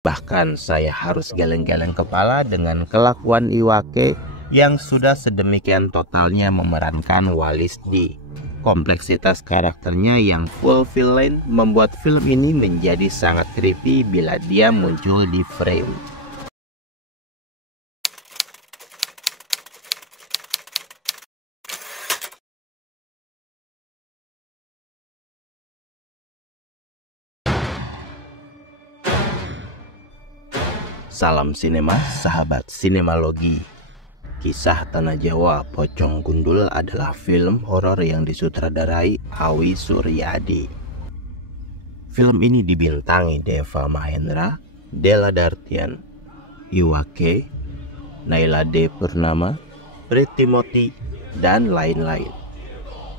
Bahkan saya harus geleng-geleng kepala dengan kelakuan Iwake yang sudah sedemikian totalnya memerankan Wallace D. Kompleksitas karakternya yang full villain membuat film ini menjadi sangat creepy bila dia muncul di frame. Salam sinema, sahabat sinemalogi. Kisah Tanah Jawa Pocong Gundul adalah film horor yang disutradarai Awi Suryadi. Film ini dibintangi Deva Mahendra, Della Dartian, Iwake, Naila D. Purnama, Priti Moti, dan lain-lain.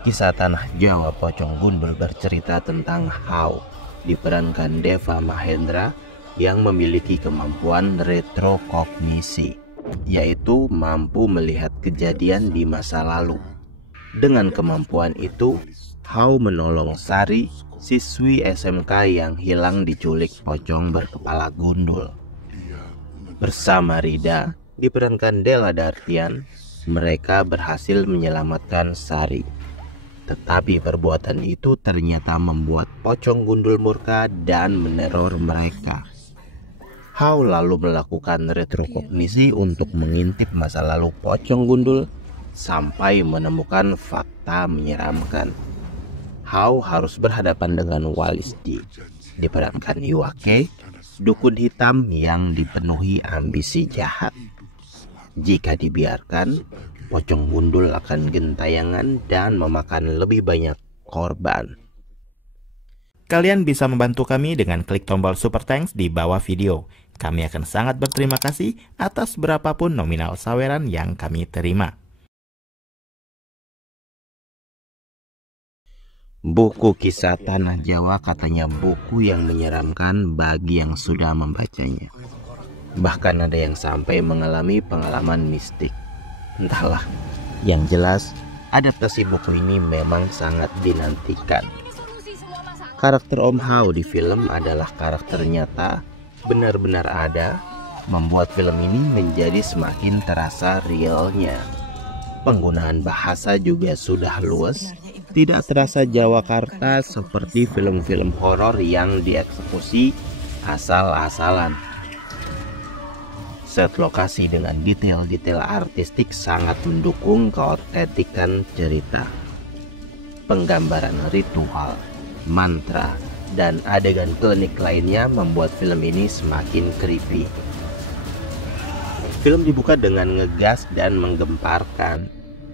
Kisah Tanah Jawa Pocong Gundul bercerita tentang Hao, diperankan Deva Mahendra, yang memiliki kemampuan retrokognisi, yaitu mampu melihat kejadian di masa lalu. Dengan kemampuan itu, Hao menolong Sari, siswi SMK yang hilang diculik pocong berkepala gundul. Bersama Rida, diperankan Della Dartian, mereka berhasil menyelamatkan Sari. Tetapi perbuatan itu ternyata membuat pocong gundul murka dan meneror mereka. Hao lalu melakukan retrokognisi untuk mengintip masa lalu pocong gundul sampai menemukan fakta menyeramkan. Hao harus berhadapan dengan Wallace D, diperankan Iwake, dukun hitam yang dipenuhi ambisi jahat. Jika dibiarkan, pocong gundul akan gentayangan dan memakan lebih banyak korban. Kalian bisa membantu kami dengan klik tombol Super Thanks di bawah video. Kami akan sangat berterima kasih atas berapapun nominal saweran yang kami terima. Buku Kisah Tanah Jawa katanya buku yang menyeramkan bagi yang sudah membacanya. Bahkan ada yang sampai mengalami pengalaman mistik. Entahlah, yang jelas adaptasi buku ini memang sangat dinantikan. Karakter Om Hao di film adalah karakter nyata, benar-benar ada, membuat film ini menjadi semakin terasa realnya. Penggunaan bahasa juga sudah luas, tidak terasa Jawakarta seperti film-film horor yang dieksekusi asal-asalan. Set lokasi dengan detail-detail artistik sangat mendukung keotentikan cerita. Penggambaran ritual, mantra, dan adegan klinik lainnya membuat film ini semakin creepy. Film dibuka dengan ngegas dan menggemparkan.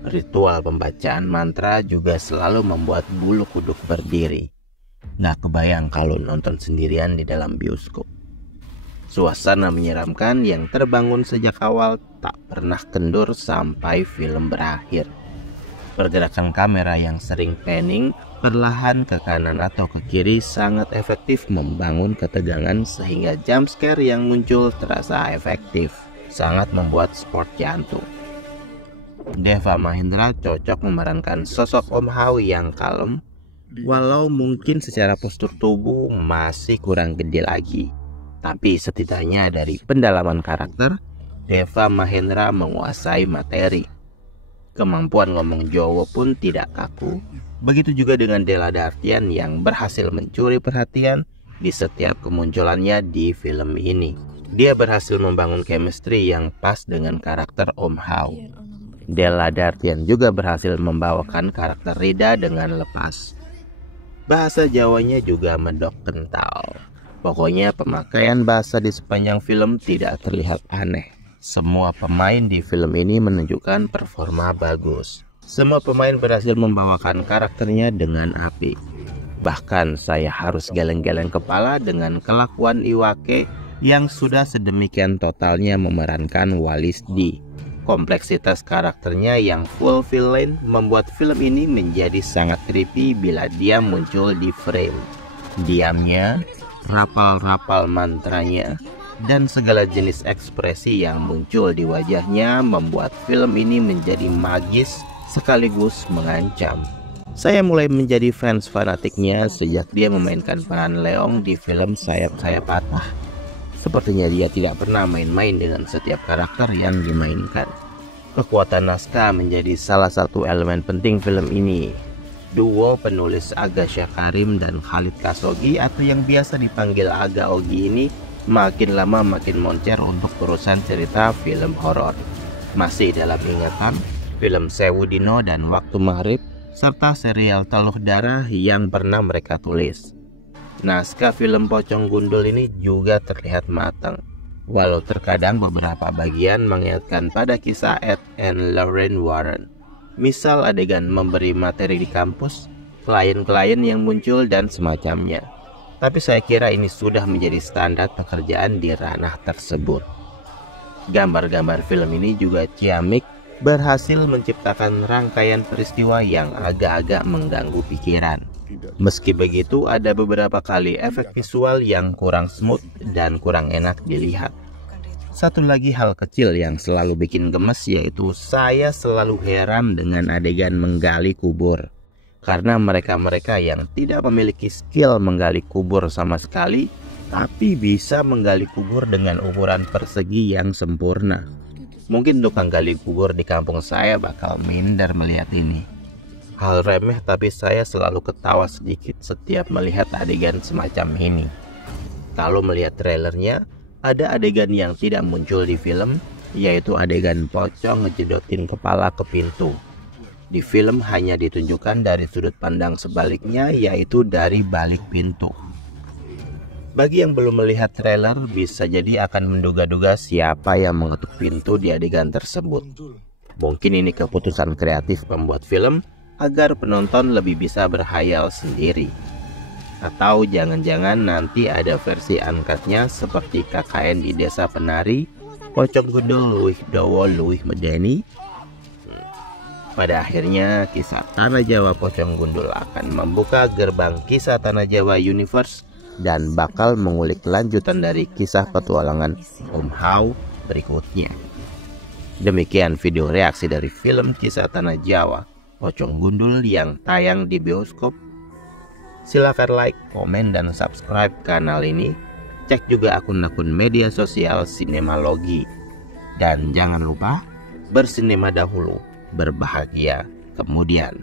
Ritual pembacaan mantra juga selalu membuat bulu kuduk berdiri. Nggak kebayang kalau nonton sendirian di dalam bioskop. Suasana menyeramkan yang terbangun sejak awal tak pernah kendur sampai film berakhir. Pergerakan kamera yang sering panning perlahan ke kanan atau ke kiri sangat efektif membangun ketegangan sehingga jump scare yang muncul terasa efektif. Sangat membuat sport jantung. Deva Mahendra cocok memerankan sosok Om Hao yang kalem, walau mungkin secara postur tubuh masih kurang gede lagi. Tapi setidaknya dari pendalaman karakter, Deva Mahendra menguasai materi. Kemampuan ngomong Jawa pun tidak kaku. Begitu juga dengan Della Dartian yang berhasil mencuri perhatian di setiap kemunculannya di film ini. Dia berhasil membangun chemistry yang pas dengan karakter Om Hao. Della Dartian juga berhasil membawakan karakter Rida dengan lepas. Bahasa Jawanya juga medok kental. Pokoknya pemakaian bahasa di sepanjang film tidak terlihat aneh. Semua pemain di film ini menunjukkan performa bagus. Semua pemain berhasil membawakan karakternya dengan apik. Bahkan saya harus geleng-geleng kepala dengan kelakuan Iwake yang sudah sedemikian totalnya memerankan Wallace D. Kompleksitas karakternya yang full villain membuat film ini menjadi sangat creepy bila dia muncul di frame. Diamnya, rapal-rapal mantranya, dan segala jenis ekspresi yang muncul di wajahnya membuat film ini menjadi magis sekaligus mengancam. Saya mulai menjadi fans fanatiknya sejak dia memainkan peran Leong di film Sayap-Sayap Patah. Sepertinya dia tidak pernah main-main dengan setiap karakter yang dimainkan. Kekuatan naskah menjadi salah satu elemen penting film ini. Duo penulis Agasha Karim dan Khalid Khashoggi atau yang biasa dipanggil Aga Ogi ini makin lama makin moncer untuk urusan cerita film horor. Masih dalam ingatan, film Sewu Dino dan Waktu Maghrib, serta serial Teluh Darah yang pernah mereka tulis. Naskah film Pocong Gundul ini juga terlihat matang, walau terkadang beberapa bagian mengingatkan pada kisah Ed and Lorraine Warren. Misal adegan memberi materi di kampus, klien-klien yang muncul dan semacamnya. Tapi saya kira ini sudah menjadi standar pekerjaan di ranah tersebut. Gambar-gambar film ini juga ciamik, berhasil menciptakan rangkaian peristiwa yang agak-agak mengganggu pikiran. Meski begitu, ada beberapa kali efek visual yang kurang smooth dan kurang enak dilihat. Satu lagi hal kecil yang selalu bikin gemes yaitu saya selalu heran dengan adegan menggali kubur. Karena mereka-mereka yang tidak memiliki skill menggali kubur sama sekali, tapi bisa menggali kubur dengan ukuran persegi yang sempurna. Mungkin tukang gali kubur di kampung saya bakal minder melihat ini. Hal remeh tapi saya selalu ketawa sedikit setiap melihat adegan semacam ini. Kalau melihat trailernya, ada adegan yang tidak muncul di film, yaitu adegan pocong ngejedotin kepala ke pintu. Di film hanya ditunjukkan dari sudut pandang sebaliknya, yaitu dari balik pintu. Bagi yang belum melihat trailer, bisa jadi akan menduga-duga siapa yang mengetuk pintu di adegan tersebut. Mungkin ini keputusan kreatif pembuat film agar penonton lebih bisa berhayal sendiri. Atau jangan-jangan nanti ada versi uncut-nya seperti KKN di Desa Penari, Pocong Gundul Luwih Dawa Luwih Medeni. Pada akhirnya, kisah Tanah Jawa Pocong Gundul akan membuka gerbang kisah Tanah Jawa Universe dan bakal mengulik lanjutan dari kisah petualangan Om Hao berikutnya. Demikian video reaksi dari film kisah Tanah Jawa Pocong Gundul yang tayang di bioskop. Silahkan like, komen, dan subscribe kanal ini. Cek juga akun-akun media sosial Sinemalogi. Dan jangan lupa, bersinema dahulu, berbahagia kemudian.